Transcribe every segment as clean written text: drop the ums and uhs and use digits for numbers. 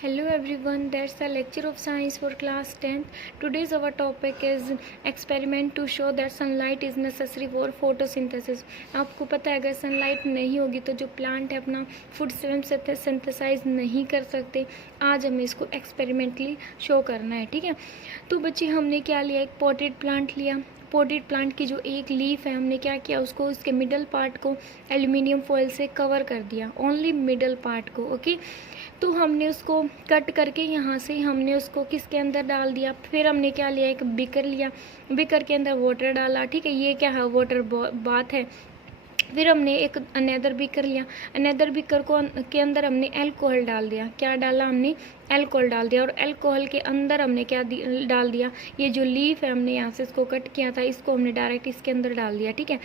Hello everyone, that's the lecture of science for class 10th. Today's our topic is experiment to show that sunlight is necessary for photosynthesis. आपको पता है अगर sunlight नहीं होगी तो जो प्लांट है अपना फूड स्वयं से सिंथेसाइज नहीं कर सकते। आज हमें इसको एक्सपेरिमेंटली शो करना है, ठीक है। तो बच्चे हमने क्या लिया, एक पॉटेड प्लांट लिया। पॉटेड प्लांट की जो एक लीफ है हमने क्या किया, उसको उसके मिडल पार्ट को एल्यूमिनियम फॉयल से कवर कर दिया, ओनली मिडल पार्ट को, ओके। तो हमने उसको कट करके यहाँ से हमने उसको किसके अंदर डाल दिया। फिर हमने क्या लिया, एक बीकर लिया, बीकर के अंदर वाटर डाला, ठीक है। ये क्या है, वाटर बाथ है। फिर हमने एक अनदर बीकर लिया, अनदर बीकर को के अंदर हमने अल्कोहल डाल दिया। क्या डाला हमने, अल्कोहल डाल दिया। और अल्कोहल के अंदर हमने क्या डाल दिया, ये जो लीफ है हमने यहाँ से इसको कट किया था, इसको हमने डायरेक्ट इसके अंदर डाल दिया, ठीक है।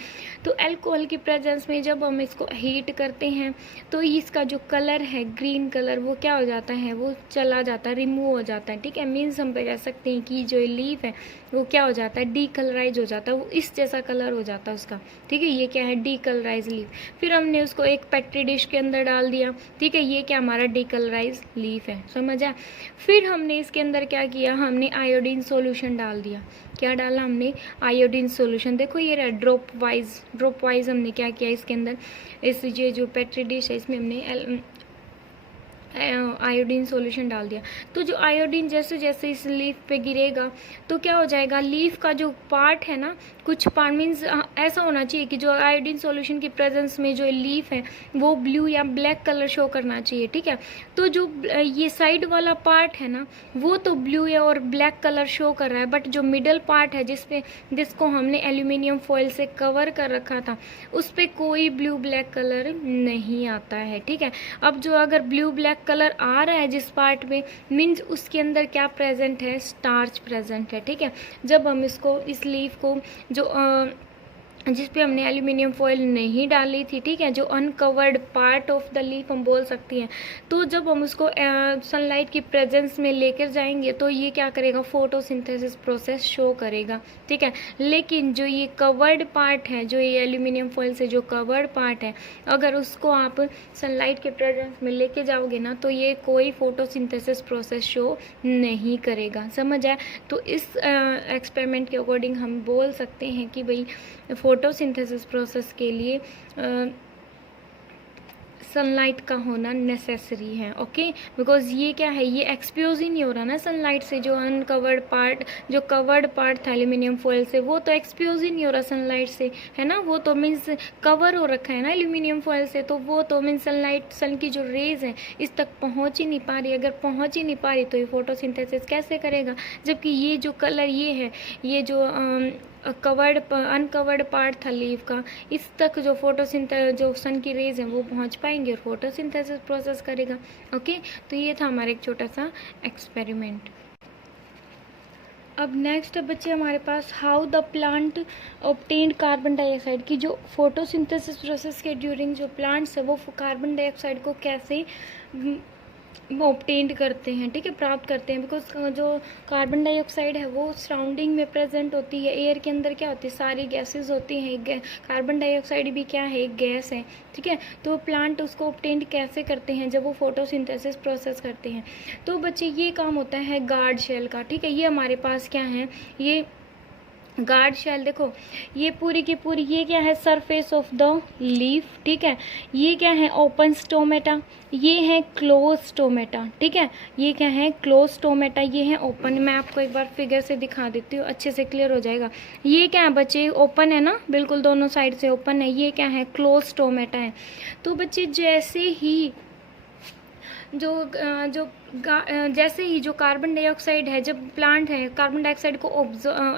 तो अल्कोहल की प्रेजेंस में जब हम इसको हीट करते हैं तो इसका जो कलर है ग्रीन कलर, वो क्या हो जाता है, वो चला जाता है, रिमूव हो जाता है, ठीक है। मीन्स हम कह सकते हैं कि जो लीफ है वो क्या हो जाता है, डीकलराइज हो जाता है, वो इस जैसा कलर हो जाता है उसका, ठीक है। ये क्या है, डीकलराइज लीफ। फिर हमने उसको एक पेट्री डिश के अंदर डाल दिया, ठीक है। ये क्या हमारा डीकलराइज लीफ है, समझ आया। फिर हमने इसके अंदर क्या किया, हमने आयोडीन सॉल्यूशन डाल दिया। क्या डाला हमने, आयोडीन सॉल्यूशन। देखो ये रहा ड्रॉप वाइज हमने क्या किया इसके अंदर, इस ये जो पेट्री डिश है इसमें हमने आयोडीन सॉल्यूशन डाल दिया। तो जो आयोडीन जैसे जैसे इस लीफ पे गिरेगा तो क्या हो जाएगा, लीफ का जो पार्ट है ना, कुछ पार्ट मीन्स ऐसा होना चाहिए कि जो आयोडीन सॉल्यूशन की प्रेजेंस में जो लीफ है वो ब्लू या ब्लैक कलर शो करना चाहिए, ठीक है। तो जो ये साइड वाला पार्ट है ना वो तो ब्लू या और ब्लैक कलर शो कर रहा है, बट जो मिडल पार्ट है जिसको हमने एल्यूमिनियम फॉयल से कवर कर रखा था उस पर कोई ब्लू ब्लैक कलर नहीं आता है, ठीक है। अब जो अगर ब्लू ब्लैक कलर आ रहा है जिस पार्ट में, मीन्स उसके अंदर क्या प्रेजेंट है, स्टार्च प्रेजेंट है, ठीक है। जब हम इसको इस लीफ को जो जिस पे हमने एल्यूमिनियम फॉयल नहीं डाली थी, ठीक है, जो uncovered part of the leaf हम बोल सकती हैं, तो जब हम उसको सनलाइट की प्रेजेंस में लेकर जाएंगे तो ये क्या करेगा, फोटोसिंथेसिस प्रोसेस शो करेगा, ठीक है। लेकिन जो ये कवर्ड पार्ट है, जो ये एल्यूमिनियम फॉयल से जो कवर्ड पार्ट है, अगर उसको आप सनलाइट के प्रेजेंस में लेके जाओगे ना तो ये कोई फोटोसिंथेसिस प्रोसेस शो नहीं करेगा, समझ आया। तो इस एक्सपेरिमेंट के अकॉर्डिंग हम बोल सकते हैं कि भाई फोटोसिंथेसिस प्रोसेस के लिए सनलाइट का होना नेसेसरी है, ओके। बिकॉज ये क्या है, ये एक्सपोज ही नहीं हो रहा ना सनलाइट से। जो अनकवर्ड पार्ट, जो कवर्ड पार्ट था एल्यूमिनियम फॉयल से, वो तो एक्सपोज ही नहीं हो रहा सनलाइट से, है ना। वो तो मीन्स कवर हो रखा है ना एल्यूमिनियम फॉयल से, तो वो तो मीन्स सनलाइट, सन की जो रेज है इस तक पहुंच ही नहीं पा रही। अगर पहुंच ही नहीं पा रही तो ये फोटोसिंथेसिस कैसे करेगा। जबकि ये जो कलर ये है, ये जो अनकवर्ड पार्ट था लीफ का, इस तक जो जो सन की रेज है वो पहुंच पाएंगे और फोटोसिंथेसिस प्रोसेस करेगा, ओके। तो ये था हमारा एक छोटा सा एक्सपेरिमेंट। अब नेक्स्ट है बच्चे हमारे पास, how the plant obtained carbon dioxide की जो फोटोसिंथेसिस प्रोसेस के ड्यूरिंग जो प्लांट्स है वो कार्बन डाइऑक्साइड को कैसे ऑब्टेन्ड करते हैं, ठीक है, प्राप्त करते हैं। बिकॉज जो कार्बन डाइऑक्साइड है वो सराउंडिंग में प्रेजेंट होती है, एयर के अंदर क्या होती है, सारी गैसेस होती हैं। कार्बन डाइऑक्साइड भी क्या है, एक गैस है, ठीक है। तो प्लांट उसको ऑब्टेन्ड कैसे करते हैं, जब वो फोटोसिंथेसिस प्रोसेस करते हैं। तो बच्चे ये काम होता है गार्ड शेल का, ठीक है। ये हमारे पास क्या है, ये गार्ड शेल, देखो ये पूरी की पूरी, ये क्या है, सरफेस ऑफ द लीफ, ठीक है। ये क्या है, ओपन स्टोमेटा, ये है क्लोज स्टोमेटा, ठीक है। ये क्या है, क्लोज स्टोमेटा, ये है ओपन। मैं आपको एक बार फिगर से दिखा देती हूँ, अच्छे से क्लियर हो जाएगा। ये क्या है बच्चे, ओपन है ना, बिल्कुल दोनों साइड से ओपन है। ये क्या है, क्लोज स्टोमेटा है। तो बच्चे जैसे ही जैसे ही जो कार्बन डाइऑक्साइड है, जब प्लांट है कार्बन डाइऑक्साइड को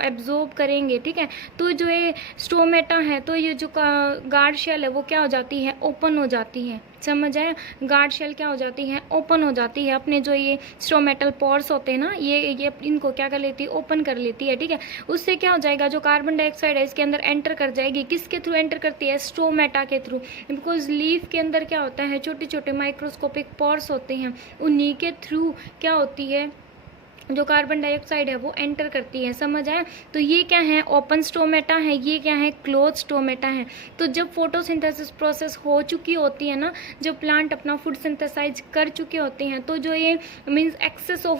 एब्जॉर्ब करेंगे, ठीक है, तो जो ये स्टोमेटा है, तो ये जो गार्ड शेल है वो क्या हो जाती है, ओपन हो जाती है, समझ आया। गार्ड शेल क्या हो जाती है, ओपन हो जाती है। अपने जो ये स्टोमेटल पोर्स होते हैं ना, ये इनको क्या कर लेती है, ओपन कर लेती है, ठीक है। उससे क्या हो जाएगा, जो कार्बन डाइऑक्साइड है इसके अंदर एंटर कर जाएगी। किसके थ्रू एंटर करती है, स्टोमेटा के थ्रू। बिकॉज लीफ के अंदर क्या होता है, छोटे छोटे माइक्रोस्कोपिक पोर्स होते हैं, उन्हीं के थ्रू क्या होती है, जो कार्बन डाइऑक्साइड है वो एंटर करती है। समझ आया? तो ये क्या है, ओपन स्टोमेटा है, ये क्या है, क्लोज स्टोमेटा है। तो जब फोटोसिंथेसिस प्रोसेस हो चुकी होती है ना, जब प्लांट अपना फूड सिंथेसाइज कर चुके होते हैं, तो जो ये मीन्स एक्सेस ऑफ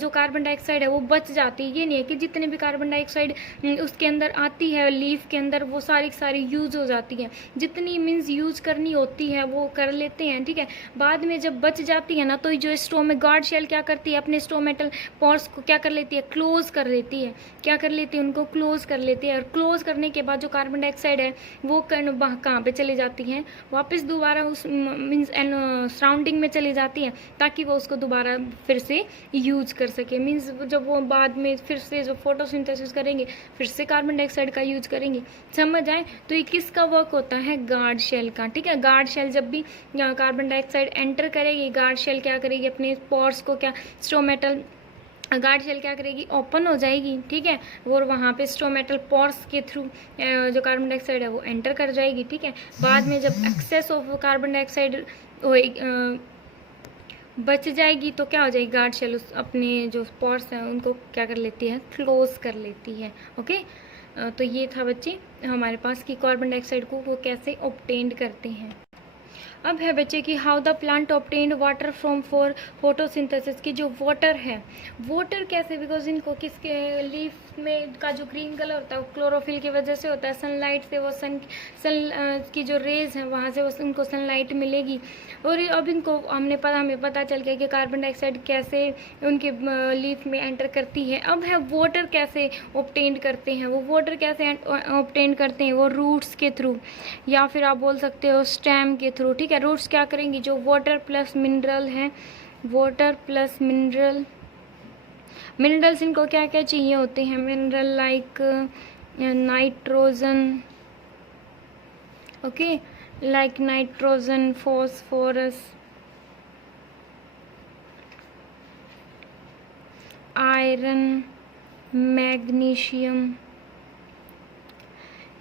जो कार्बन डाइऑक्साइड है वो बच जाती है। ये नहीं है कि जितने भी कार्बन डाइऑक्साइड उसके अंदर आती है लीफ के अंदर वो सारी यूज हो जाती है। जितनी मीन्स यूज करनी होती है वो कर लेते हैं, ठीक है। बाद में जब बच जाती है ना, तो जो स्टोमे गार्ड शेल क्या करती है, अपने स्टोमेटल पोर्स को क्या कर लेती है, क्लोज कर लेती है। क्या कर लेती है, उनको क्लोज कर लेती है। और क्लोज करने के बाद जो कार्बन डाइऑक्साइड है वो कहाँ पे चली जाती है, वापस दोबारा उस मीन्स सराउंडिंग में चली जाती है, ताकि वो उसको दोबारा फिर से यूज कर सके। मीन्स जब वो बाद में फिर से जो फोटोसिंथेसिस करेंगे फिर से कार्बन डाइऑक्साइड का यूज करेंगे। समझ आए? तो ये किसका वर्क होता है, गार्ड शेल का, ठीक है। गार्ड शेल जब भी कार्बन डाइऑक्साइड एंटर करेगी, गार्ड शेल क्या करेगी, अपने पोर्स को क्या, स्टोमेटल गार्ड शेल क्या करेगी, ओपन हो जाएगी, ठीक है। और वहाँ पे स्टोमेटल पोर्स के थ्रू जो कार्बन डाइऑक्साइड है वो एंटर कर जाएगी, ठीक है। बाद में जब एक्सेस ऑफ कार्बन डाइऑक्साइड बच जाएगी तो क्या हो जाएगी, गार्ड शेल उस अपने जो पोर्स हैं उनको क्या कर लेती है, क्लोज कर लेती है। ओके, तो ये था बच्चे हमारे पास कि कार्बन डाइऑक्साइड को वो कैसे ऑब्टेन करते हैं। अब है बच्चे कि how the plant obtained water from for photosynthesis की जो वाटर है, वाटर कैसे, बिकॉज इनको किसके लीफ में का जो ग्रीन कलर होता है वो क्लोरोफिल की वजह से होता है। सनलाइट से वो सन की जो रेज है वहाँ से वो उनको सनलाइट मिलेगी। और अब इनको हमें पता चल गया कि कार्बन डाइऑक्साइड कैसे उनके लीफ में एंटर करती है। अब है वाटर कैसे ऑब्टेन्ड करते हैं, वो वाटर कैसे ऑब्टेन्ड करते हैं, वो रूट्स के थ्रू या फिर आप बोल सकते हो स्टेम के थ्रू, ठीक है। रूट्स क्या करेंगी, जो वाटर प्लस मिनरल है, वाटर प्लस मिनरल, मिनरल्स इनको क्या क्या चाहिए होते हैं, mineral like nitrogen, okay, like nitrogen, phosphorus, iron, magnesium,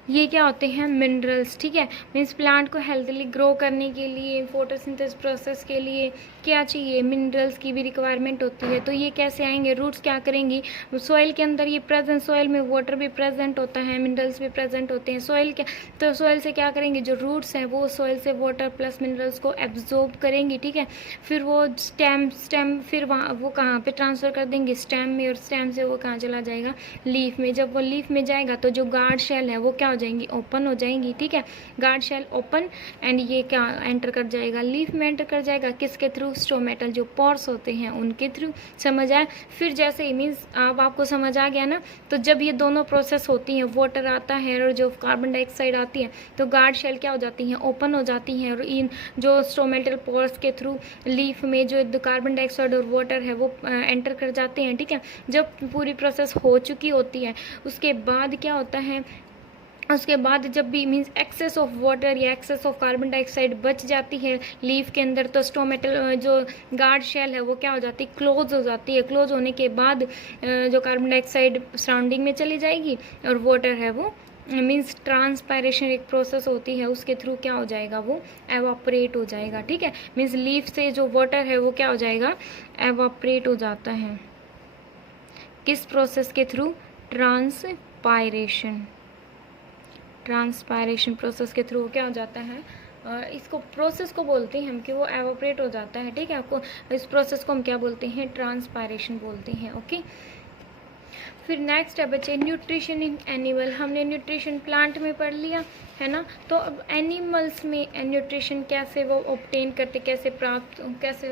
ये क्या होते हैं, मिनरल्स, ठीक है। मीन्स प्लांट को हेल्थली ग्रो करने के लिए, फोटोसिंथेसिस प्रोसेस के लिए क्या चाहिए, मिनरल्स की भी रिक्वायरमेंट होती है। तो ये कैसे आएंगे, रूट्स क्या करेंगी, सॉइल के अंदर ये प्रेजेंट, सॉइल में वाटर भी प्रेजेंट होता है, मिनरल्स भी प्रेजेंट होते हैं। सॉइल क्या, तो सॉइल से क्या करेंगे, जो रूट्स हैं वो सॉइल से वाटर प्लस मिनरल्स को एब्जॉर्ब करेंगी, ठीक है। फिर वो स्टेम फिर वहाँ वो कहाँ पे ट्रांसफ़र कर देंगे, स्टेम में, और स्टेम से वो कहाँ चला जाएगा, लीफ में। जब वो लीफ में जाएगा तो जो गार्ड शेल है वो क्या हो जाएंगी, ओपन हो जाएंगी, ठीक है। गार्ड शेल ओपन एंड ये क्या एंटर कर जाएगा, लीफ में एंटर कर जाएगा, किसके थ्रू, स्टोमेटल जो पोर्स होते हैं उनके थ्रू। समझ आया? फिर जैसे ही मीन्स आपको समझ आ गया ना, तो जब ये दोनों प्रोसेस होती हैं, वाटर आता है और जो कार्बन डाइऑक्साइड आती है, तो गार्ड शेल क्या हो जाती हैं, ओपन हो जाती हैं, और इन जो स्टोमेटल पोर्स के थ्रू लीफ में जो कार्बन डाइऑक्साइड और वाटर है वो एंटर कर जाते हैं, ठीक है। जब पूरी प्रोसेस हो चुकी होती है उसके बाद क्या होता है, उसके बाद जब भी मीन्स एक्सेस ऑफ वाटर या एक्सेस ऑफ कार्बन डाइऑक्साइड बच जाती है लीफ के अंदर, तो स्टोमेटल जो गार्ड शेल है वो क्या हो जाती है, क्लोज हो जाती है। क्लोज होने के बाद जो कार्बन डाइऑक्साइड सराउंडिंग में चली जाएगी और वाटर है वो मीन्स ट्रांसपायरेशन एक प्रोसेस होती है, उसके थ्रू क्या हो जाएगा, वो एवापोरेट हो जाएगा, ठीक है। मीन्स लीफ से जो वाटर है वो क्या हो जाएगा, एवापोरेट हो जाता है। किस प्रोसेस के थ्रू, ट्रांसपायरेशन प्रोसेस के थ्रू क्या हो जाता है, इसको प्रोसेस को बोलते हैं हम कि वो एवापोरेट हो जाता है, ठीक है। आपको इस प्रोसेस को हम क्या बोलते हैं, ट्रांसपायरेशन बोलते हैं, ओके। फिर नेक्स्ट है बच्चे न्यूट्रिशन इन एनिमल। हमने न्यूट्रिशन प्लांट में पढ़ लिया है ना, तो अब एनिमल्स में न्यूट्रिशन कैसे वो ऑब्टेन करते, कैसे प्राप्त कैसे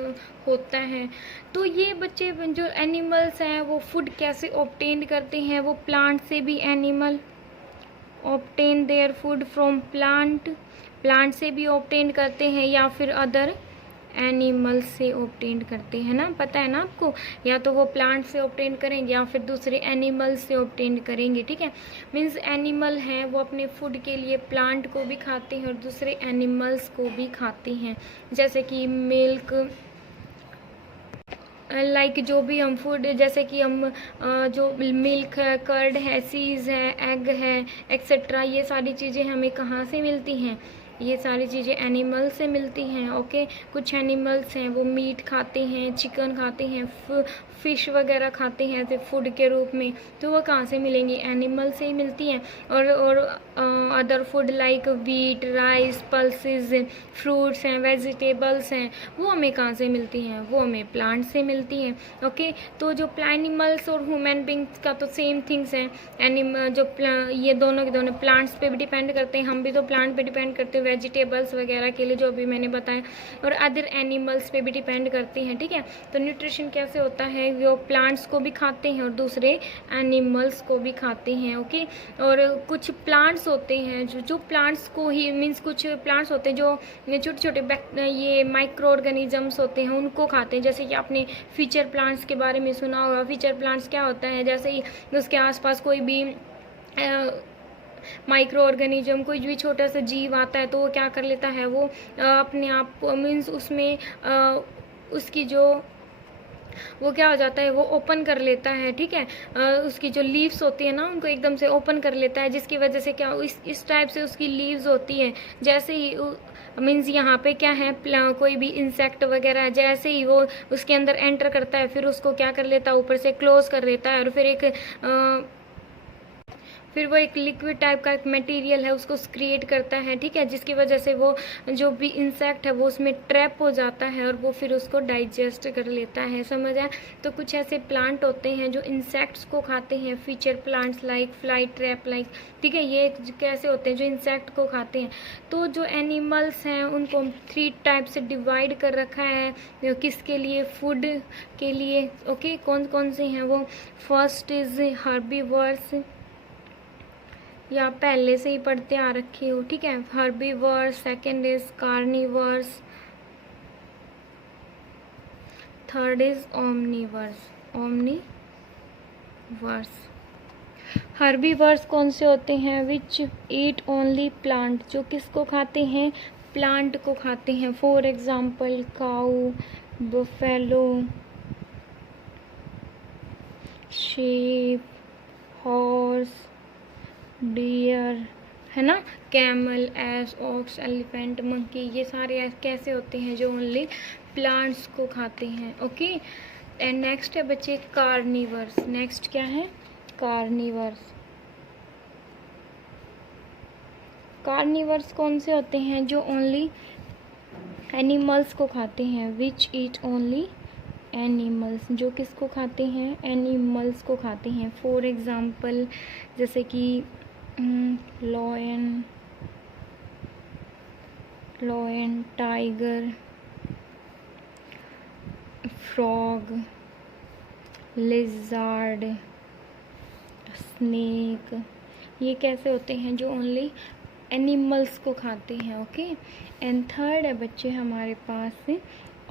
होता है। तो ये बच्चे जो एनिमल्स हैं वो फूड कैसे ऑब्टेन करते हैं, वो प्लांट से भी animal obtain their food from plant से भी ऑब्टेन करते हैं या फिर अदर एनिमल्स से ऑब्टेन करते हैं ना, पता है ना आपको, या तो वो प्लांट से ऑब्टेन करेंगे या फिर दूसरे एनिमल्स से ऑब्टेन करेंगे, ठीक है। मीन्स एनिमल हैं वो अपने फूड के लिए प्लांट को भी खाते हैं और दूसरे एनिमल्स को भी खाते हैं, जैसे कि मिल्क, लाइक जो भी हम फूड, जैसे कि हम जो मिल्क है, कर्ड है, चीज़ है, एग है, एक्सेट्रा, ये सारी चीज़ें हमें कहाँ से मिलती हैं, ये सारी चीज़ें एनिमल से मिलती हैं। ओके, कुछ एनिमल्स हैं वो मीट खाते हैं, चिकन खाते हैं, फिश वगैरह खाते हैं ऐसे फूड के रूप में, तो वो कहाँ से मिलेंगी? एनिमल से ही मिलती हैं। और other food like wheat, rice, pulses, fruits हैं, वेजिटेबल्स हैं, वो हमें कहाँ से मिलती हैं? वो हमें प्लांट से मिलती हैं। ओके, तो जो एनिमल्स और ह्यूमन बींग्स का तो सेम थिंग्स हैं। एनिमल जो ये दोनों के दोनों प्लांट्स पे भी डिपेंड करते हैं, हम भी तो प्लांट पे डिपेंड करते हैं वेजिटेबल्स वगैरह के लिए जो अभी मैंने बताया, और अदर एनिमल्स पे भी डिपेंड करती हैं। ठीक है, तो न्यूट्रिशन कैसे होता है? वो प्लांट्स को भी खाते हैं और दूसरे एनिमल्स को भी खाते हैं। ओके, और कुछ प्लांट्स होते हैं जो प्लांट्स को ही मीन्स कुछ प्लांट्स होते हैं जो छोटे छोटे ये माइक्रो ऑर्गेनिजम्स होते हैं, उनको खाते हैं। जैसे कि आपने फीचर प्लांट्स के बारे में सुना होगा। फीचर प्लांट्स क्या होता है? जैसे ही उसके आसपास कोई भी माइक्रो ऑर्गेनिज्म, कोई भी छोटा सा जीव आता है तो वो क्या कर लेता है? वो अपने आप मीन्स उसमें उसकी जो वो क्या हो जाता है? वो ओपन कर लेता है। ठीक है, उसकी जो लीव्स होती है ना, उनको एकदम से ओपन कर लेता है, जिसकी वजह से क्या इस टाइप से उसकी लीव्स होती है। जैसे ही मीन्स यहाँ पे क्या है, कोई भी इंसेक्ट वगैरह है, जैसे ही वो उसके अंदर एंटर करता है फिर उसको क्या कर लेता है? ऊपर से क्लोज कर लेता है, और फिर वो एक लिक्विड टाइप का एक मटेरियल है उसको क्रिएट करता है। ठीक है, जिसकी वजह से वो जो भी इंसेक्ट है वो उसमें ट्रैप हो जाता है और वो फिर उसको डाइजेस्ट कर लेता है। समझ आया? तो कुछ ऐसे प्लांट होते हैं जो इंसेक्ट्स को खाते हैं, feature plants like fly trap like. ठीक है, ये कैसे होते हैं? जो इंसेक्ट को खाते हैं। तो जो एनिमल्स हैं उनको 3 टाइप से डिवाइड कर रखा है। किसके लिए? फूड के लिए। ओके, कौन कौन से हैं वो? फर्स्ट इज हर्बीवर्स, या पहले से ही पढ़ते आ रखे हो। ठीक है, herbivores. Second is carnivores, third is Omniverse. Herbivores कौन से होते हैं? विच ईट ओनली प्लांट, जो किसको खाते हैं? प्लांट को खाते हैं। For example cow, buffalo, sheep, horse, deer, है ना, camel, ass, ox, elephant, monkey, ये सारे कैसे होते हैं? जो ओनली प्लांट्स को खाते हैं। ओके, एंड नेक्स्ट है बच्चे कार्निवर्स। नेक्स्ट क्या है? कार्निवर्स। कार्निवर्स कौन से होते हैं? जो ओनली एनिमल्स को खाते हैं। विच ईट ओनली एनिमल्स, जो किसको खाते हैं? एनिमल्स को खाते हैं। फॉर एग्जाम्पल जैसे कि lion, tiger, frog, lizard, snake, ये कैसे होते हैं? जो ओनली एनिमल्स को खाते हैं। ओके, एंड थर्ड है बच्चे हमारे पास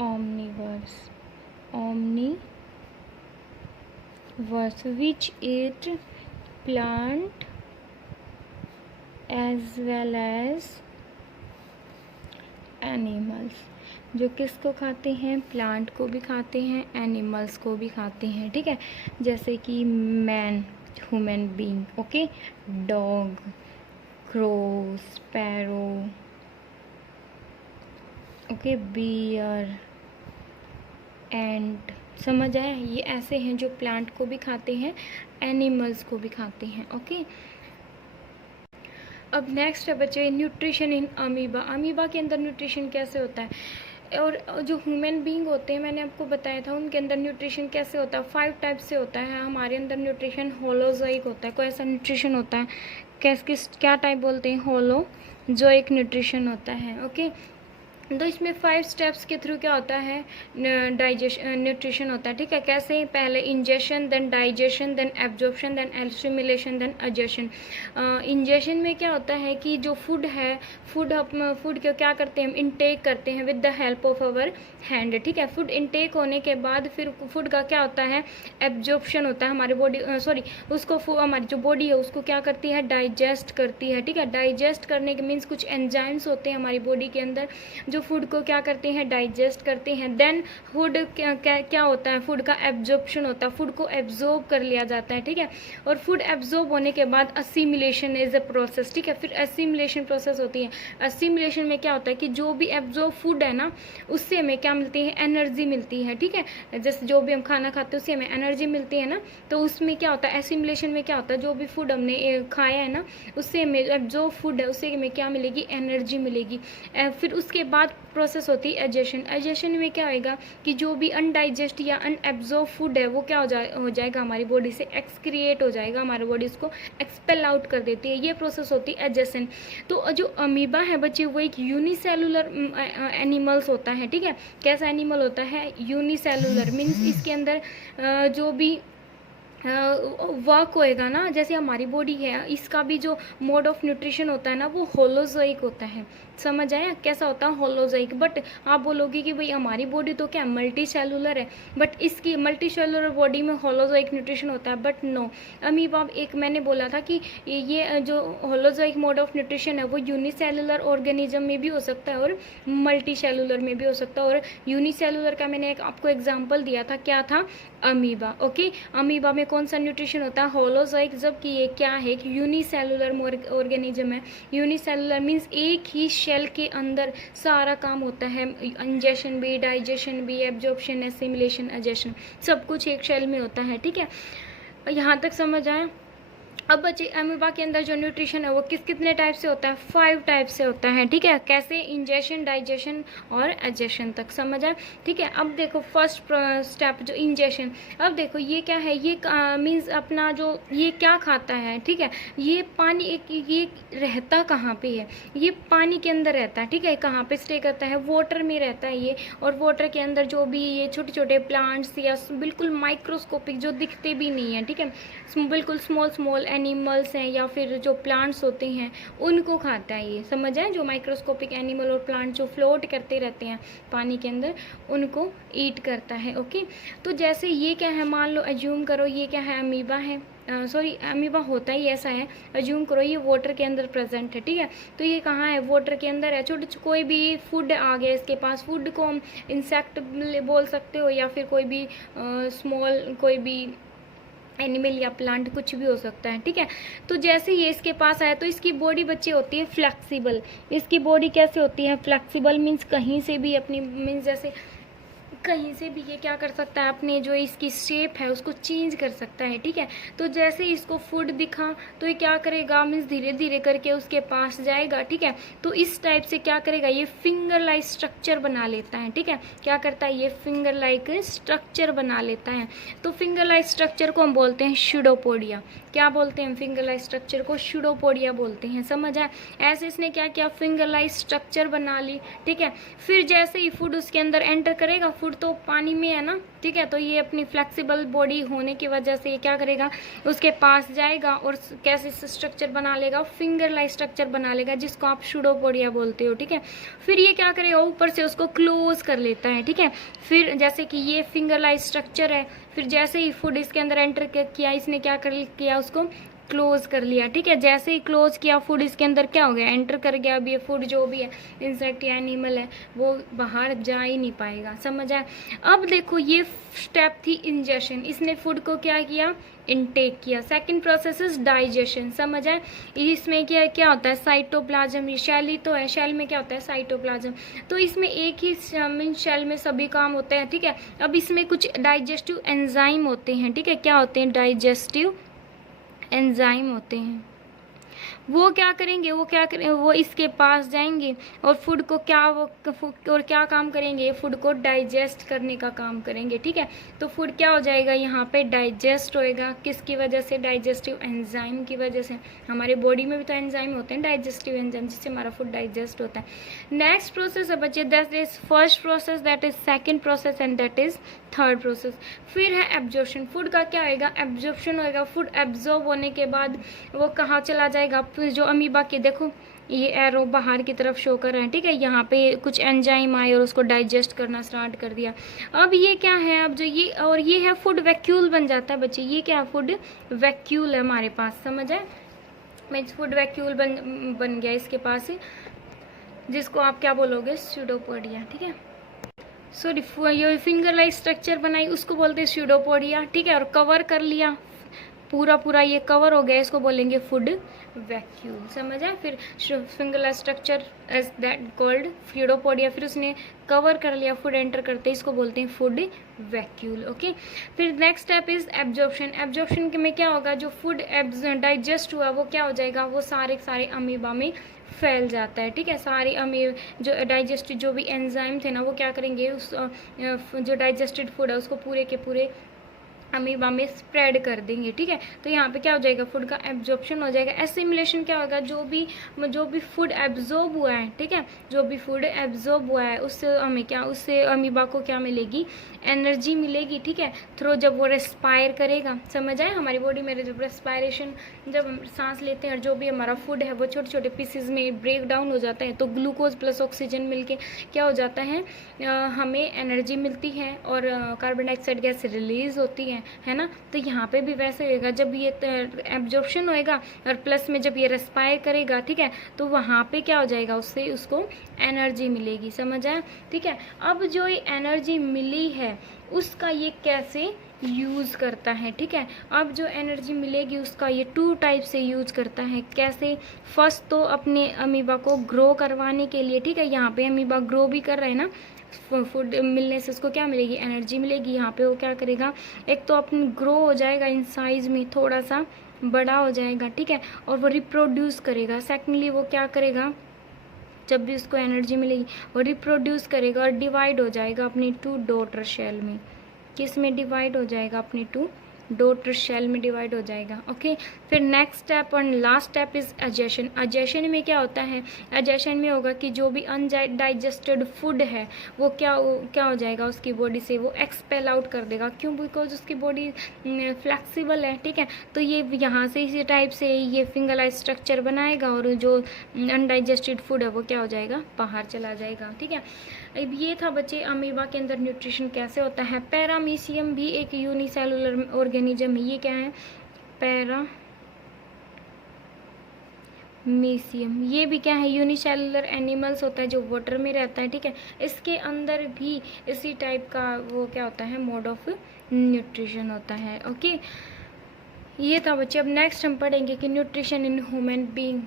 omnivores. Which eat plant as well as animals, जो किसको खाते हैं? प्लांट को भी खाते हैं, एनिमल्स को भी खाते हैं। ठीक है, जैसे कि man, human being. Okay, dog, crow, sparrow, okay, bear, ant. समझ आया? ये ऐसे हैं जो प्लांट को भी खाते हैं, एनिमल्स को भी खाते हैं। ओके, अब नेक्स्ट है बच्चे न्यूट्रिशन इन अमीबा। अमीबा के अंदर न्यूट्रिशन कैसे होता है? और जो ह्यूमन बीइंग होते हैं मैंने आपको बताया था उनके अंदर न्यूट्रिशन कैसे होता है? 5 टाइप से होता है। हमारे अंदर न्यूट्रिशन होलोजोइक होता है। कोई ऐसा न्यूट्रिशन होता है क्या टाइप बोलते हैं? होलोजोइक न्यूट्रिशन होता है। ओके, तो इसमें 5 स्टेप्स के थ्रू क्या होता है? न्यूट्रिशन होता है। ठीक है, कैसे? पहले ingestion, then digestion, then absorption, then assimilation, then egestion. Ingestion में क्या होता है कि जो फूड है, फूड को क्या करते हैं? हम इनटेक करते हैं with the help of our hand. ठीक है, फूड इनटेक होने के बाद फिर फूड का क्या होता है? एब्जॉर्प्शन होता है। हमारी बॉडी हमारी जो बॉडी है उसको क्या करती है? डाइजेस्ट करती है। ठीक है, डाइजेस्ट करने के मीन्स कुछ एंजाइम्स होते हैं हमारी बॉडी के अंदर जो जो फूड को क्या करते हैं, डाइजेस्ट करते हैं। देन फूड क्या होता है, फूड का एब्जॉर्प्शन होता है, फूड को एब्जॉर्ब कर लिया जाता है, ठीक है। और फूड एब्जॉर्ब होने के बाद असिमिलेशन इज अ प्रोसेस, ठीक है। फिर असिमिलेशन प्रोसेस होती है। असिमिलेशन में क्या होता है कि जो भी एब्जॉर्ब फूड है ना, उससे हमें क्या मिलती है, एनर्जी मिलती है, ठीक है। जैसे जो भी हम खाना खाते हैं उससे हमें एनर्जी मिलती है ना, तो उसमें क्या होता है, एसिमिलेशन में क्या होता है, जो भी फूड हमने खाया है ना, उससे हमें एब्जॉर्ब फूड है उससे हमें क्या मिलेगी, एनर्जी मिलेगी। फिर उसके बाद प्रोसेस होती है एजेशन। एजेशन में क्या होएगा कि जो भी अनडाइजेस्ट या अनएब्जॉर्ब फूड है वो क्या हो जाएगा, हमारी बॉडी से एक्सक्रिएट हो जाएगा, हमारी बॉडी उसको एक्सपेल आउट कर देती है। ये प्रोसेस होती है एजेशन। तो जो अमीबा है बच्चे, वो एक यूनिसेलुलर एनिमल्स होता है, ठीक है। कैसा एनिमल होता है, यूनिसेलुलर मीन्स इसके अंदर जो भी वर्क होएगा ना, जैसे हमारी बॉडी है, इसका भी जो मोड ऑफ न्यूट्रिशन होता है ना, वो होलोजोइक होता है। समझ आया कैसा होता है, होलोजोइक। बट आप बोलोगे कि भाई हमारी बॉडी तो क्या मल्टी सेलुलर है, बट इसकी मल्टी सेलुलर बॉडी में होलोजोइक न्यूट्रिशन होता है, बट नो। अमीबा, एक मैंने बोला था कि ये जो होलोजोइक मोड ऑफ न्यूट्रिशन है वो यूनिसेलुलर ऑर्गेनिज्म में भी हो सकता है और मल्टी सेलुलर में भी हो सकता है। और यूनिसेलुलर का मैंने एक आपको एग्जाम्पल दिया था, क्या था, अमीबा। ओके, अमीबा में कौन सा न्यूट्रिशन होता है, होलोजोइक, जबकि ये क्या है, एक यूनिसेलुलर ऑर्गेनिज्म है। यूनिसेलुलर मीन्स एक ही शेल के अंदर सारा काम होता है, इंजेशन भी, डाइजेशन भी, एब्जॉर्प्शन, एसिमिलेशन, एजेशन, सब कुछ एक शेल में होता है, ठीक है। यहाँ तक समझ आया। अब बच्चे, अमीबा के अंदर जो न्यूट्रिशन है वो कितने टाइप से होता है, 5 टाइप से होता है, ठीक है। कैसे, इंजेशन, डाइजेशन और एजेशन तक समझ आए, ठीक है। अब देखो फर्स्ट स्टेप जो इंजेशन, अब देखो ये क्या है, ये मीन्स अपना जो ये क्या खाता है, ठीक है। ये पानी, ये रहता कहाँ पे है, ये पानी के अंदर रहता है, ठीक है। कहाँ पे स्टे करता है, वाटर में रहता है ये। और वाटर के अंदर जो भी ये छोटे छोटे प्लांट्स या बिल्कुल माइक्रोस्कोपिक जो दिखते भी नहीं है, ठीक है, बिल्कुल स्मॉल एनिमल्स हैं या फिर जो प्लांट्स होते हैं उनको खाता है ये। समझ आए, जो माइक्रोस्कोपिक एनिमल और प्लांट जो फ्लोट करते रहते हैं पानी के अंदर, उनको ईट करता है। ओके, तो जैसे ये क्या है, मान लो एज्यूम करो ये क्या है, अमीबा है, सॉरी अमीबा होता ही ऐसा है, एज्यूम करो ये वाटर के अंदर प्रेजेंट है, ठीक है। तो ये कहाँ है, वाटर के अंदर है। छोटे कोई भी फूड आ गया इसके पास, फूड को हम इंसेक्ट बोल सकते हो या फिर कोई भी स्मॉल कोई भी एनिमल या प्लांट, कुछ भी हो सकता है, ठीक है। तो जैसे ये इसके पास आया तो इसकी बॉडी बच्चे होती है फ्लेक्सिबल। इसकी बॉडी कैसे होती है, फ्लेक्सिबल मीन्स कहीं से भी अपनी, मीन्स जैसे कहीं से भी ये क्या कर सकता है, अपने जो इसकी शेप है उसको चेंज कर सकता है, ठीक है। तो जैसे इसको फूड दिखा तो ये क्या करेगा, मीन्स धीरे धीरे करके उसके पास जाएगा, ठीक है। तो इस टाइप से क्या करेगा, ये फिंगर लाइक स्ट्रक्चर बना लेता है, ठीक है। क्या करता है, ये फिंगर लाइक स्ट्रक्चर बना लेता है। तो फिंगर लाइक स्ट्रक्चर को हम बोलते हैं स्यूडोपोडिया। क्या बोलते हैं, फिंगर लाइक स्ट्रक्चर को स्यूडोपोडिया बोलते हैं। समझ आए, ऐसे इसने क्या किया, फिंगर लाइक स्ट्रक्चर बना ली, ठीक है। फिर जैसे ही फूड उसके अंदर एंटर करेगा, फूड तो पानी में है ना, ठीक है, तो ये अपनी फ्लेक्सिबल बॉडी होने की वजह से ये क्या करेगा, उसके पास जाएगा और कैसे स्ट्रक्चर बना लेगा, फिंगर लाइक स्ट्रक्चर बना लेगा, जिसको आप स्यूडोपोडिया बोलते हो, ठीक है। फिर ये क्या करेगा, ऊपर से उसको क्लोज कर लेता है, ठीक है। फिर जैसे कि ये फिंगर लाइक स्ट्रक्चर है, फिर जैसे ही फूड इसके अंदर एंटर किया, इसने क्या किया, उसको क्लोज कर लिया, ठीक है। जैसे ही क्लोज किया, फूड इसके अंदर क्या हो गया, एंटर कर गया। अब ये फूड जो भी है, इंसेक्ट या एनिमल है, वो बाहर जा ही नहीं पाएगा। समझ आया। अब देखो ये स्टेप थी इंजेशन, इसने फूड को क्या किया, इनटेक किया। Second process is digestion. समझ आए, इसमें क्या होता है, साइटोप्लाज्म, ये शेल ही तो है, शेल में क्या होता है, साइटोप्लाज्म। तो इसमें एक ही शेल में सभी काम होते हैं, ठीक है। अब इसमें कुछ डाइजेस्टिव एंजाइम होते हैं, ठीक है। क्या होते हैं, डाइजेस्टिव एंजाइम होते हैं। वो क्या करेंगे, वो इसके पास जाएंगे और फूड को क्या काम करेंगे, फूड को डाइजेस्ट करने का काम करेंगे, ठीक है। तो फूड क्या हो जाएगा, यहाँ पे डाइजेस्ट होएगा। किसकी वजह से, डाइजेस्टिव एंजाइम की वजह से। हमारे बॉडी में भी तो एंजाइम होते हैं, डाइजेस्टिव एंजाइम, जिससे हमारा फूड डाइजेस्ट होता है। नेक्स्ट प्रोसेस है बच्चे, that is first process, that is second process and that is third process. फिर है एब्जॉर्प्शन। फूड का क्या होएगा, एब्जॉर्प्शन होएगा। फूड एब्जॉर्ब होने के बाद वो कहाँ चला जाएगा, जो अमीबा के, देखो ये एरो बाहर की तरफ शो कर रहे हैं, ठीक है। यहाँ पे कुछ एंजाइम आए और उसको डाइजेस्ट करना स्टार्ट कर दिया। अब ये क्या है, अब जो ये और ये है फूड वैक्यूल बन जाता है बच्चे। ये क्या है, फूड वैक्यूल है हमारे पास। समझ है, मीन्स फूड वैक्यूल बन गया इसके पास। जिसको आप क्या बोलोगे, स्यूडोपोडिया, ठीक है। सॉरी, ये फिंगर लाइक स्ट्रक्चर बनाई उसको बोलते हैं स्यूडोपोडिया, ठीक है। और कवर कर लिया पूरा ये कवर हो गया, इसको बोलेंगे फूड वैक्यूल, समझ आए। फिर finger structure as that called pseudopodia, फिर उसने कवर कर लिया फूड एंटर करते, इसको बोलते हैं फूड वैक्यूल, ओके। फिर next step is absorption. Absorption में क्या होगा, जो फूड डाइजेस्ट हुआ वो क्या हो जाएगा, वो सारे अमीबा में फैल जाता है, ठीक है। सारे जो डाइजेस्ट जो भी एंजाइम थे ना, वो क्या करेंगे, उस जो डाइजेस्टेड फूड है उसको पूरे के पूरे अमीबा में स्प्रेड कर देंगे, ठीक है। तो यहाँ पे क्या हो जाएगा, फूड का एब्जॉर्प्शन हो जाएगा। एसिमिलेशन क्या होगा, जो भी फूड एब्जॉर्ब हुआ है, ठीक है, जो भी फूड एब्जॉर्ब हुआ है उससे अमीबा को क्या मिलेगी, एनर्जी मिलेगी, ठीक है, थ्रू जब वो रेस्पायर करेगा, समझ आए। हमारी बॉडी में जब रेस्पायरेशन, जब हम सांस लेते हैं और जो भी हमारा फूड है वो छोटे छोटे पीसेज में ब्रेक डाउन हो जाता है, तो ग्लूकोज प्लस ऑक्सीजन मिलके क्या हो जाता है, हमें एनर्जी मिलती है और कार्बन डाइऑक्साइड गैस रिलीज होती है ना। तो यहाँ पे भी वैसे होगा, जब ये एब्जॉर्प्शन होएगा और प्लस में जब ये रेस्पायर करेगा, ठीक है, तो वहाँ पे क्या हो जाएगा, उससे उसको एनर्जी मिलेगी, समझ आया, ठीक है। अब जो ये एनर्जी मिली है उसका ये कैसे यूज़ करता है, ठीक है। अब जो एनर्जी मिलेगी उसका ये 2 टाइप से यूज़ करता है। कैसे, फर्स्ट तो अपने अमीबा को ग्रो करवाने के लिए, ठीक है, यहाँ पे अमीबा ग्रो भी कर रहे हैं ना, फूड मिलने से उसको क्या मिलेगी, एनर्जी मिलेगी। यहाँ पे वो क्या करेगा, एक तो अपनी ग्रो हो जाएगा इन साइज में, थोड़ा सा बड़ा हो जाएगा, ठीक है, और वो रिप्रोड्यूस करेगा। सेकेंडली वो क्या करेगा, जब भी उसको एनर्जी मिलेगी वो रिप्रोड्यूस करेगा और डिवाइड हो जाएगा अपनी 2 डॉटर शेल में। किस में डिवाइड हो जाएगा, अपनी 2 डॉटर शेल में डिवाइड हो जाएगा, ओके। फिर नेक्स्ट स्टेप और लास्ट स्टेप इज एजेशन। एजेशन में क्या होता है, एजेशन में होगा कि जो भी अनडाइजेस्टेड फूड है वो क्या हो जाएगा, उसकी बॉडी से वो एक्सपेल आउट कर देगा। क्यों, बिकॉज उसकी बॉडी फ्लेक्सिबल है, ठीक है। तो ये यहाँ से इसी टाइप से ये फिंगर लाइक स्ट्रक्चर बनाएगा और जो अनडाइजेस्टेड फूड है वो क्या हो जाएगा, बाहर चला जाएगा, ठीक है। अब ये था बच्चे अमीबा के अंदर न्यूट्रिशन कैसे होता है। पैरामीशियम भी एक यूनिसेलुलर ऑर्गेनिज्म है। ये क्या है, पैरामीशियम, ये भी क्या है, यूनिसेलुलर एनिमल्स होता है जो वाटर में रहता है, ठीक है। इसके अंदर भी इसी टाइप का वो क्या होता है, मोड ऑफ न्यूट्रिशन होता है, ओके। ये था बच्चे। अब नेक्स्ट हम पढ़ेंगे कि न्यूट्रिशन इन ह्यूमन बीइंग